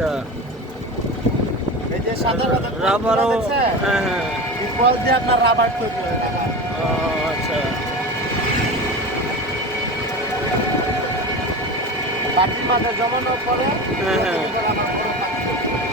আচ্ছা। এই যে সাদা সাদা রাবারও, দেখছেন? হ্যাঁ হ্যাঁ। এই কল দিয়ে আপনার রাবার তৈরি হয় রাবার। ও আচ্ছা। বাটির মাঝে জমানোর পরে হ্যাঁ, হ্যাঁ। রাবার বড় পাখি।